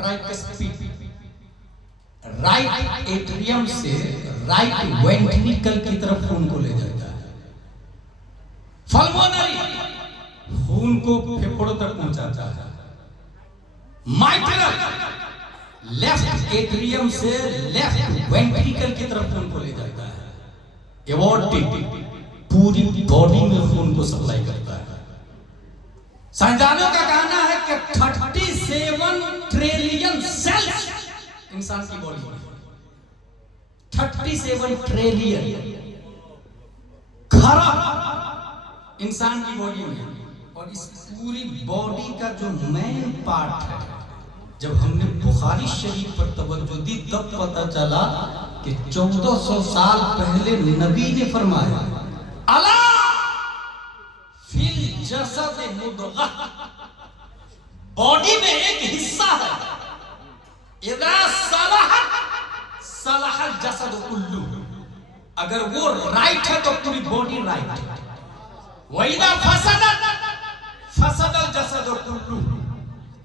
Tricuspid, right atrium से right ventricle की तरफ खून को ले जाता है। पल्मोनरी खून को फेफड़ों तक पहुंचाता है। माइट्रल लेफ्ट एट्रियम से लेफ्ट वेंट्रिकल की तरफ खून को ले जाता है। एवॉर्टिक पूरी बॉडी में खून को सप्लाई करता है। साइंसदानों का कहना है कि 37 ट्रिलियन सेल्स इंसान की बॉडी में, 37 ट्रिलियन खरब इंसान की बॉडी में। और इस पूरी बॉडी का जो मेन पार्ट है, जब हमने बुखारी शरीफ पर तवज्जो दी तब पता चला कि 1400 साल पहले नबी ने फरमाया, अला फिल जसद मुदग़ह, बॉडी में एक हिस्सा है, इज़ा सलहत सलहल जसद कुल्लू, अगर वो राइट है तो पूरी बॉडी राइट है। व इज़ा फसदत फसदल जसद कुल्लू,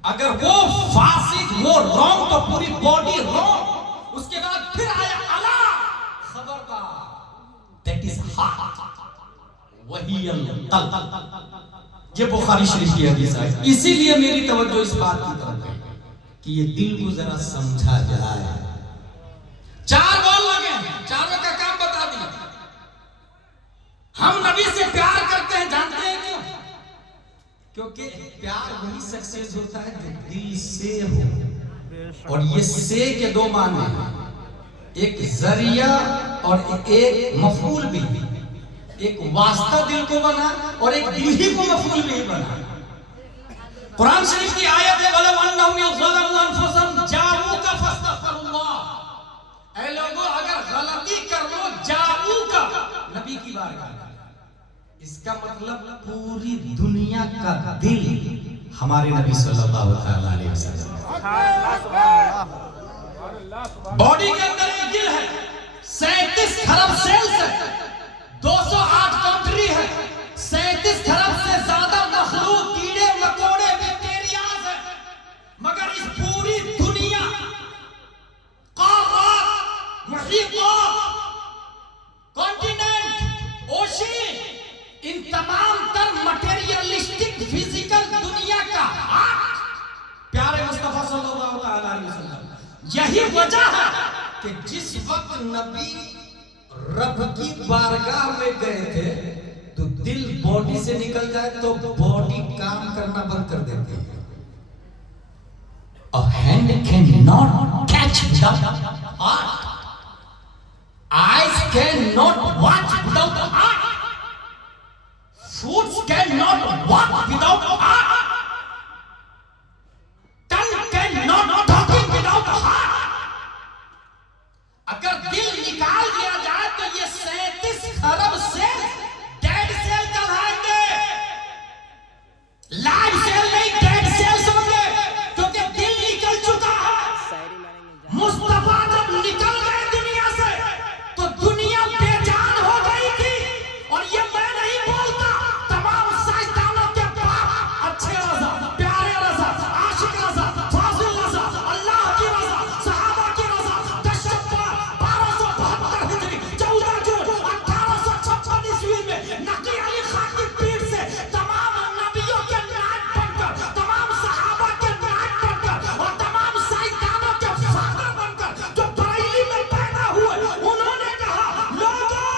अगर वो फासिद, वो रॉन्ग तो पूरी बॉडी रॉन्ग। उसके बाद फिर आया अला खबरदार, दैट इज हार्ट, वही कल्ब। ये बुखारी शरीफ की हदीस है। इसीलिए मेरी तवज्जो इस बात की तरफ गई कि ये दिल को जरा समझा जाए। 4 बॉल लगे, चारों का काम बता दिया। हम नबी से प्यार करते हैं, जानते हैं क्यों? क्योंकि प्यार वही सक्सेस होता है जो दिल से हो। और ये से के 2 माने हैं, एक जरिया और एक मफूल भी। एक वास्ता दिल को बना और एक दिल ही को मफूल भी बना। कुरान शरीफ की आयत है, वलो अन्नहुम यज़लमू अनफुसहुम जाऊका फस्तगफिरुल्लाह। ऐ लोगों, अगर गलती कर लो जाऊका, नबी की बारगाह, इसका मतलब पूरी दुनिया का दिल हमारे नबी सल्लल्लाहु अलैहि वसल्लम। बॉडी के अंदर एक दिल है, 37 खरब सेल्स है, 208 कंट्री है, 37 खरब से ज्यादा मखलूक, कीड़े मकोड़े, बैक्टीरियाज है। मगर इस पूरी दुनिया, क़ारात, मुहीतात, कॉन्टिनेंट, ओशियन, इन तमाम तर मटेरियलिस्टिक फिजिकल दुनिया का हार्ट प्यारे मुस्तफा सल्लल्लाहु अलैहि वसल्लम। यही वजह है कि जिस वक्त नबी रब की बारगाह में गए थे तो दिल बॉडी से निकल जाए तो बॉडी काम करना बंद कर देती है। A hand cannot catch without heart. Eyes cannot watch without heart. Foods cannot walk without heart. Tongue cannot talking without heart. अगर दिल निकाल दिया जाए तो ये 37 खरब सेल डेड सेल कहलाएंगे, लाइव सेल नहीं, डेड सेल्स होंगे, क्योंकि दिल निकल चुका है। मुस्तफा जब निकल गए दुनिया से तो दुनिया बेजान हो गई थी। और ये मैं नहीं बोलता, तमाम साइंसदानों के बाप, अच्छे रज़ा, प्यारे रज़ा, आशिक रज़ा, फाजिल रज़ा, अल्लाह की रज़ा, सहाबा की रज़ा, तशब्बुह 1272 हिजरी, 14 जून 1856 ईस्वी में नकी अली खान की पीठ से तमाम नबियों के नायक बनकर, तमाम सहाबा के नायक बनकर और तमाम साइंसदानों के फादर बनकर जो बरेली में पैदा हुए, उन्होंने कहा, लोगों,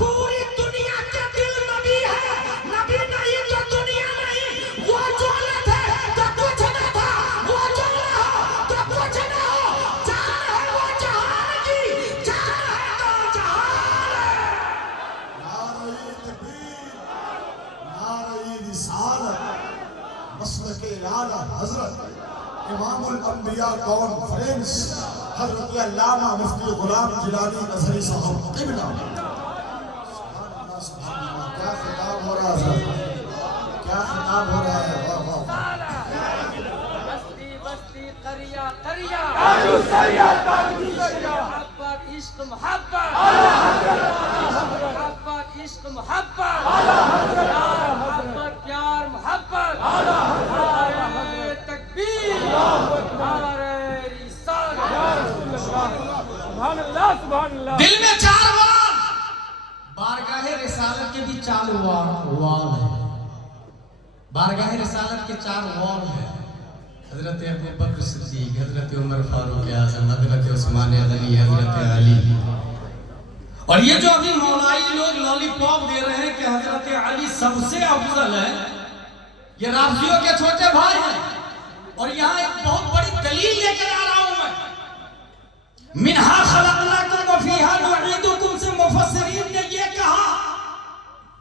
पूरी दुनिया के दिल नबी है। नबी नहीं तो दुनिया नहीं। वो दौलत है तो कुछ न था, वो दौलत हो तो कुछ न हो। जान है वो जहान की, जान है तो जहान है। नारे तकबीर, नारे रिसालत, मसलके आला हजरत इमामुल अंबिया कॉन्फ्रेंस हजरत अल्लामा मुफ्ती गुलाम जिलानी अज़हरी साहब क़िबला। सुभान अल्लाह, क्या खिताब हो रहा है, क्या खिताब हो रहा है। वाह वाह। बस्ती बस्ती करिया करिया मोहब्बत इश्क मोहब्बत मोहब्बत इश्क मोहब्बत मोहब्बत प्यार मोहब्बत नारे तकबीर नारे दिल में 4 वाल, बारगाह रिसालत के भी 4 वाल है। बारगाह रिसालत के 4 वाल है। हजरत अबू बकर सिद्दीक, हजरत उमर फारूक आज़म, हजरत उस्मान गनी, हजरत अली। और ये जो अभी मौलाई लोग लॉलीपॉप दे रहे हैं कि हजरत अली सबसे अफजल है, ये राफियों के छोटे भाई हैं। और यहाँ एक बहुत बड़ी दलील लेकर आ रहा हूं मैं। मिन्हा खलकनाकुम व फीहा नुईदुकुम से मुफस्सिरीन ने ये कहा,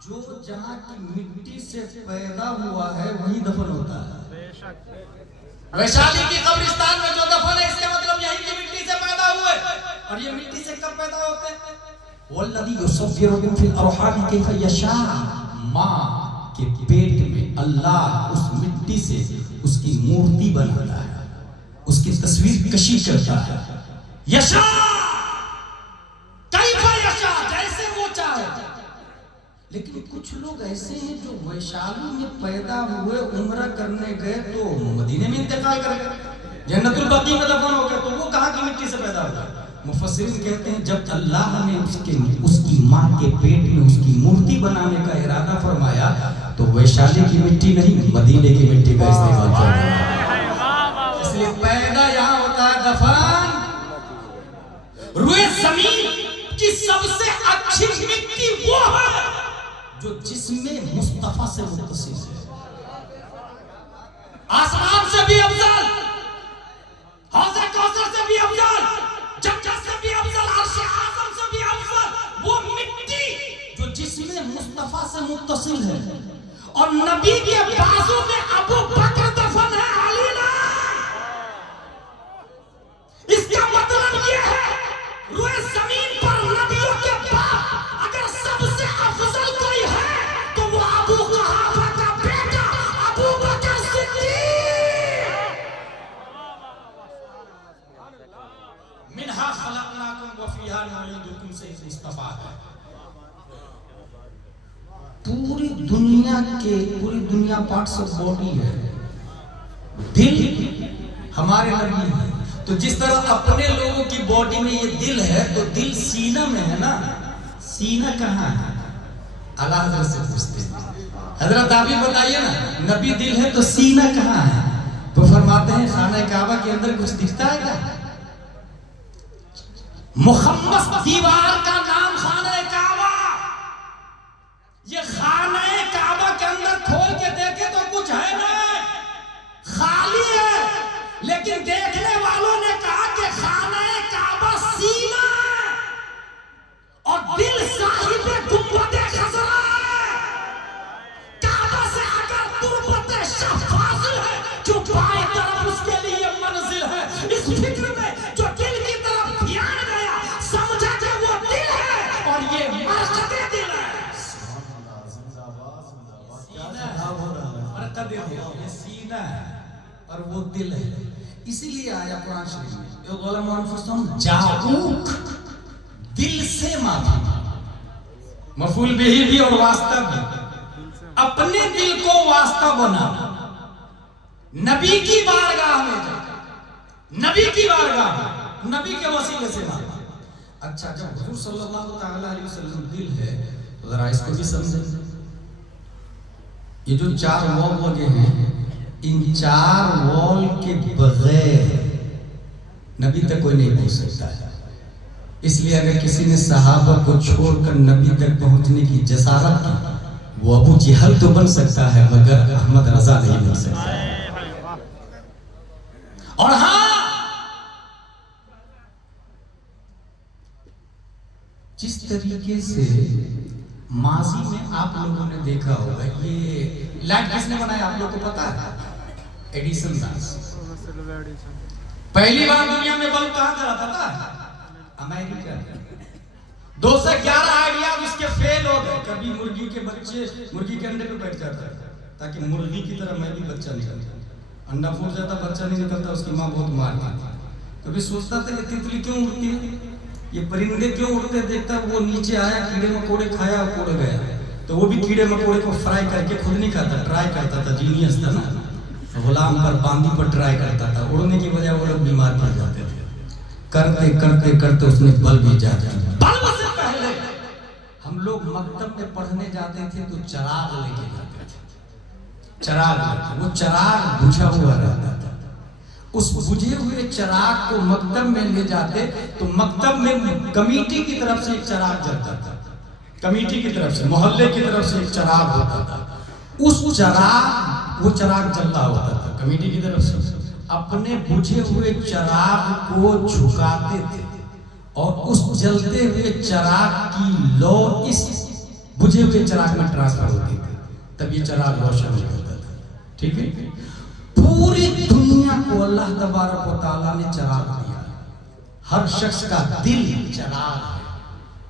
जो जहां की मिट्टी से पैदा हुआ है वही दफन होता है। वैशाली की कब्रिस्तान में जो दफन है, इसका मतलब यहीं की मिट्टी से पैदा हुए। और ये मिट्टी से कब पैदा होते हैं? वल्लज़ी युसव्विरुकुम फिल अरहाम कैफ़ यशा, मां के पेट में अल्लाह उस मिट्टी से उसकी मूर्ति बनाता है, उसकी तस्वीर कशी करता है। यशा कैफ़ यशा, जैसे वो चाहे। लेकिन कुछ लोग ऐसे हैं जो वैशाली में पैदा हुए, उम्रा करने गए तो मदीने में इंतकाल कर गए, जन्नतुल बकी में दफन हो गए, तो वो कहाँ की मिट्टी से पैदा हुआ? मुफस्सिरीन कहते हैं जब अल्लाह ने उसकी माँ के पेट में उसकी मूर्ति बनाने का इरादा फरमाया तो वैशाली की मिट्टी नहीं, मदीने की मिट्टी का इस्तेमाल किया। इसलिए पैदा यहाँ होता है, दफन रुए जमीन की सबसे अच्छी मिट्टी वो है जो जिसमें मुस्तफा से मुत्तसिल है। आसमान से भी अफजल, हौज़े कौसर से भी अफजल, जन्नत से भी अफजल, अर्श आज़म से भी अफजल वो मिट्टी जो जिसमें मुस्तफा से मुत्तसिल है। और नबी के बाजू में अबू बकर दफन है, अली नहीं। इसका मतलब ये है रुए जमीन पर नबियों के बाद अगर सबसे अफजल कोई है तो वो अबू कुहाफा का बेटा अबू बकर सिद्दीक। मिन्हा खलकनाकुम व फीहा नुईदुकुम से मुस्तफा है। पूरी दुनिया पार्ट्स ऑफ बॉडी है, दिल हमारे नबी है। तो जिस तरह अपने लोगों की बॉडी में ये दिल है तो दिल सीना में है ना, सीना कहाँ है? आला हज़रत से पूछते हैं, हजरत आप ही बताइए ना, नबी दिल है तो सीना कहाँ है? तो फरमाते हैं खाना काबा के अंदर कुछ दिखता है क्या? मुखम्मस दीवार का नाम खाना काबा। ये खाना काबा के अंदर खोल के देखे तो कुछ है नहीं, खाली है। लेकिन देखने वालों ने कहा कि खाना काबा सीना है और दिल साहिब गुंबदे खज़रा है। काबा से अगर तुरबत शफ़ाज़िल है जो बाएं तरफ उसके लिए मंजिल है। इस फिक्र में जो दिल की तरफ ध्यान गया समझा कि वो दिल है और ये मरकज़े दिल है। ये सीना है और वो दिल है। इसीलिए आया कुरान शरीफ में जाऊक, दिल से माफी, मफूल बिही भी और वास्ता भी। अपने दिल को वास्ता बना, नबी की बारगाह में जाकर, नबी की बारगाह में नबी के वसीले से माफी। अच्छा, जब हुजूर सल्लल्लाहु तआला अलैहि वसल्लम दिल है तो जरा इसको भी समझें। ये जो 4 वॉल लगे हैं, इन 4 वॉल के बगैर नबी तक कोई नहीं पहुंच सकता है। इसलिए अगर किसी ने सहाबा को छोड़कर नबी तक पहुंचने की जसारत की, वो अबू जहल तो बन सकता है मगर अहमद रजा नहीं बन सकता है। और हाँ, जिस तरीके से माजी में आप लोगों ने देखा होगा, ये लाइट किसने बनाया आप लोगों को पता है? एडिसन दास। पहली बार दुनिया में बल्ब कहां चला पता है? अमेरिका। 211 आइडिया उसके फेल हो गए। कभी मुर्गी के बच्चे मुर्गी के अंडे पे बैठ जाता है ताकि मुर्गी की तरह मैं भी बच्चा निकलता, अंडा फूट जाता, बच्चा नहीं निकलता, उसकी माँ बहुत मारती। कभी सोचता था ये तितली क्यों उड़ती है, ये परिंदे क्यों उड़ते, देखता वो नीचे आया, कीड़े मकोड़े खाया और उड़ गया। तो वो भी कीड़े मकोड़े को फ्राई करके खुद नहीं खाता, ट्राई करता था, जीनियस था ना, गुलाम पर बांदी पर ट्राई करता था। उड़ने की वजह वो लोग बीमार पड़ जाते थे। کرتے کرتے کرتے اس نے بلب ایجاد کیا. بلب سے پہلے ہم لوگ مکتب میں پڑھنے جاتے تھے تو چراغ لے کے جاتے تھے. چراغ, وہ چراغ بجھا ہوا رہتا تھا. اس بجھے ہوئے چراغ کو مکتب میں لے جاتے تو مکتب میں کمیٹی کی طرف سے ایک چراغ جلتا تھا. کمیٹی کی طرف سے, محلے کی طرف سے ایک چراغ ہوتا تھا. اس چراغ, وہ چراغ جل رہا ہوتا تھا کمیٹی کی طرف سے. اپنے بجھے ہوئے چراغ کو جھکاتے تھے اور اس جلتے ہوئے چراغ کی لو اس بجھے ہوئے چراغ میں ٹرانسفر ہوتی تھی, تب یہ چراغ روشن ہو جاتا تھا. ٹھیک ہے, پوری دنیا کو اللہ تبارک و تعالیٰ نے چراغ دیا. ہر شخص کا دل چراغ ہے,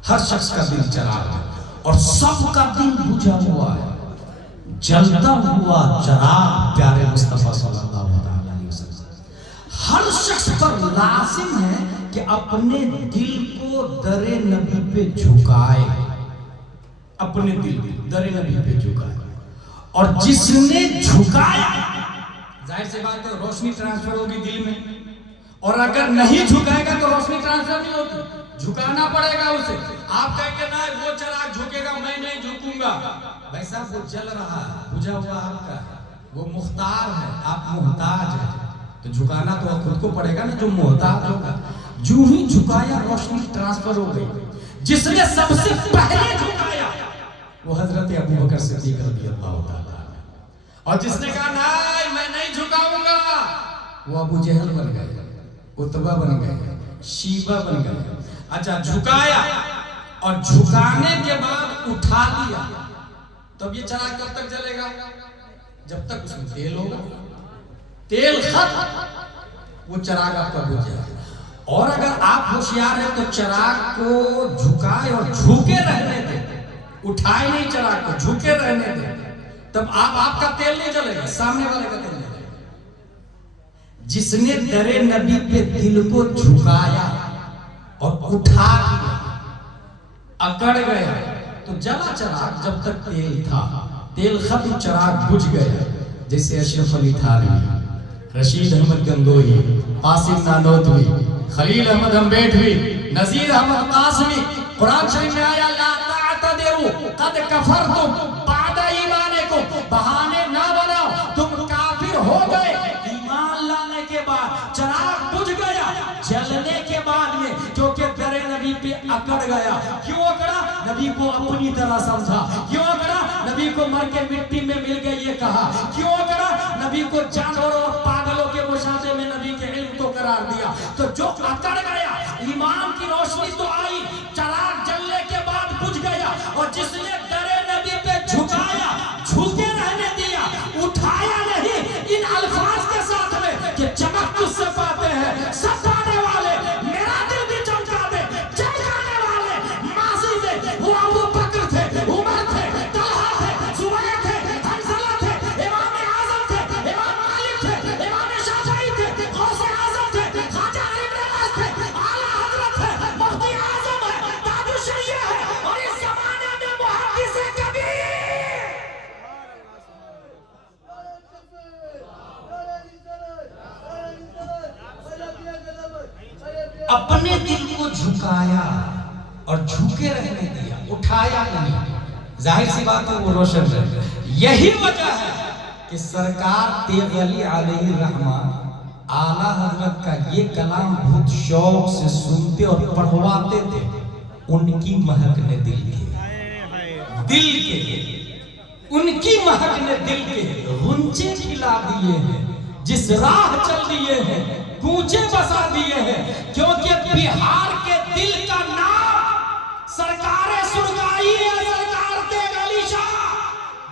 ہر شخص کا دل چراغ ہے, اور سب کا دل بجھا ہوا ہے. جلتا ہوا چراغ پیارے مصطفیٰ صلی اللہ علیہ وسلم. ہر شخص پر لازم ہے کہ اپنے دل کو در نبی پہ جھکائے, اپنے دل کو در نبی پہ جھکائے. اور جس نے جھکایا, ظاہر سی بات ہے روشنی ٹرانسفر ہوگی دل میں, اور اگر نہیں جھکائے گا تو روشنی ٹرانسفر نہیں ہوتی. جھکانا پڑے گا اسے. آپ کہیں کہ نہ وہ چراغ جھکے گا میں نہیں جھکوں گا. بھائی صاحب وہ جل رہا ہے, بجھا ہوا آپ کا ہے, وہ مختار ہے, آپ محتاج ہیں, تو جھکانا تو خود کو پڑے گا نا جو محتاج ہوگا. جو ہی جھکایا روشنی ٹرانسفر ہو گئی. جس نے سب سے پہلے جھکایا وہ حضرت ابو بکر صدیق رضی اللہ تعالیٰ, اور جس نے کہا نہیں میں نہیں جھکاؤں گا وہ ابو جہل بن گئے, عتبہ بن گئے, شیبہ بن گئے. اچھا جھکایا اور جھکانے کے بعد اٹھا لیا, تب یہ چراغ کب تک جلے گا؟ جب تک اس میں تیل ہوگا. تیل ختم وہ چراغ آپ کا بجھ جائے. اور اگر آپ ہوشیار ہیں تو چراغ کو جھکائے اور جھوکے رہنے دیں, اٹھائے نہیں چراغ کو, جھوکے رہنے دیں, تب آپ کا تیل نہیں جلے گا, سامنے والے کا تیل جلے گا. جس نے در نبی پہ دل کو جھکایا اور اٹھا لیا, اکڑ گیا, تو جلا چراغ جب تک تیل تھا. تیل ختم, چراغ بجھ گیا. جیسے اشرف علی تھانوی, رشید احمد گنگوہی, قاسم نانوتوی, خلیل احمد امبیڈوی, نذیر احمد قاسمی. قرآن شریف میں آیا لا تعتذروا قد کفرتم بعد ایمانکم, بہانے نہ بناؤ تم کافر ہو گئے ایمان لانے کے بعد. چراغ بجھ گیا جلنے کے بعد میں, کیونکہ در نبی پہ اکڑ گیا. کیوں اکڑا؟ نبی کو اپنی طرح سمجھا. کیوں اکڑا؟ نبی کو مر کے مٹی میں مل گئی یہ کہا. کیوں اکڑا؟ نبی کو جانوروں اور پاگلوں کے مشابہ میں نبی کے علم کو قرار دیا. تو جو اکڑ گیا, ایمان کی روشنی تو آئی, چراغ جلنے کے بعد بجھ گیا. اور جس نے در نبی پہ جھکایا, جھکے رہنے دیا, اٹھایا نہیں, ان الفاظ کے ساتھ میں کہ چمک تجھ سے پاتے ہیں سب پانے والے, میرا دل بھی چمکا دے. چمکانے والے ماضی میں وہ ابو بکر تھے, عمر تھے, طلحہ تھے, زبیر تھے, حنظلہ تھے, امام اعظم تھے, امام مالک تھے, امام شافعی تھے, غوث اعظم تھے, خواجہ ابن ناصر تھے, اعلیٰ حضرت تھے, مفتی اعظم ہے, تاج الشریعہ ہے, اور اس زمانے میں محدث کبیر. اپنے دل کو جھکایا اور جھکے رہنے دیا, اٹھایا نہیں. ظاہر سی بات ہے وہ روشن رہے. یہی وجہ ہے کہ سرکار تیغ علی علیہ الرحمن اعلیٰ حضرت کا یہ کلام بہت شوق سے سنتے اور پڑھواتے تھے. ان کی مہک نے دل کے ان کی مہک نے دل کے غنچے کھلا دیے ہیں, جس راہ چل دیے ہیں, کوچے بسا دیے ہیں. کیونکہ بہار کے دل کا نام سرکار سرکائی ہے, سرکار تیغ علی شاہ,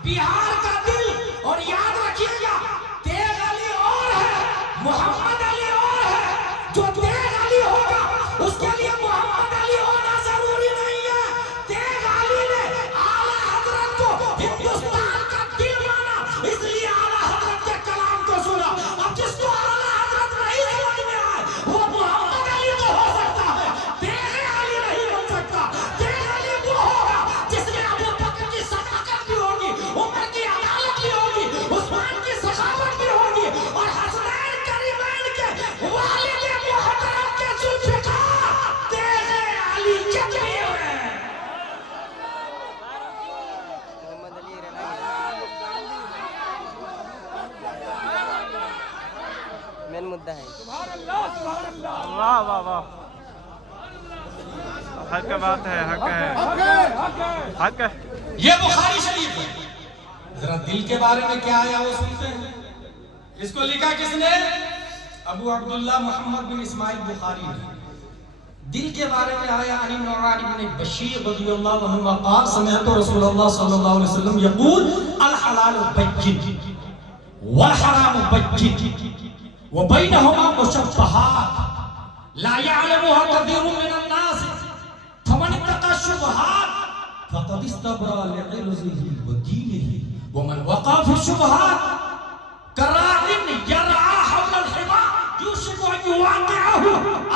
بہار کا دل. اور یاد رکھیے گا تیغ علی اور ہے, محمد علی اور ہے. جو تیغ علی ہوگا اس کے لیے محمد علی ہونا ضروری نہیں ہے. تیغ علی نے اعلیٰ حضرت کو ہندوستان کا دل مانا, اس لیے اعلیٰ حضرت کے کلام کو سنا. اب جس کو اعلیٰ حضرت نہیں سمجھ میں آئے وہ محمد علی تو ہو سکتا ہے, تیغ علی نہیں بن سکتا. تیغ علی وہ ہوگا جس میں ابو بکر کی صداقت بھی ہوگی, عمر کی عدالت بھی ہوگی, عثمان کی سخاوت بھی ہوگی, اور حسنین کریمین کے والد محترم مین مدعا ہے واہ واہ واہ حق بات ہے حق ہے حق ہے یہ بخاری شریف ہے. ذرا دل کے بارے میں کیا آیا وہ سنتے ہیں. اس کو لکھا کس نے؟ ابو عبداللہ محمد بن اسماعیل بخاری نے. دل کے بارے میں آیا عن النعمان بن بشیر رضی اللہ عنہ قال سمعت رسول اللہ صلی اللہ علیہ وسلم یقول الحلال بین والحرام بین وبینہما مشبہات لا يعلمها كثير من الناس فمن اتقى الشبهات فقد استبرأ لعرضه ودينه ومن وقع في الشبهات كراع يرعى حول الحمى يوشك أن يواقعه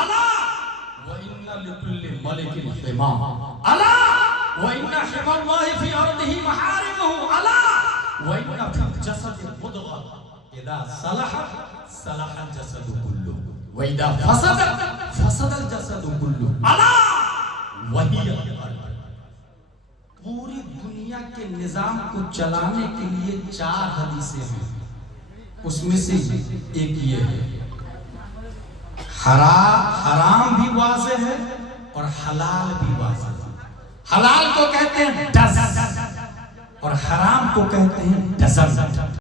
ألا وإن لكل ملك حمى ألا وإن حمى الله في أرضه محارمه ألا وإن في الجسد مضغة إذا صلح صلح الجسد كله وإذا فسد فسد الجسد كله ألا وهي القلب. پوری دنیا کے نظام کو چلانے کے لیے 4 حدیثیں ہیں. اس میں سے ایک یہ ہے حرام بھی واضح ہے اور حلال بھی واضح ہے. حلال کو کہتے ہیں ڈز اور حرام کو کہتے ہیں ڈزن.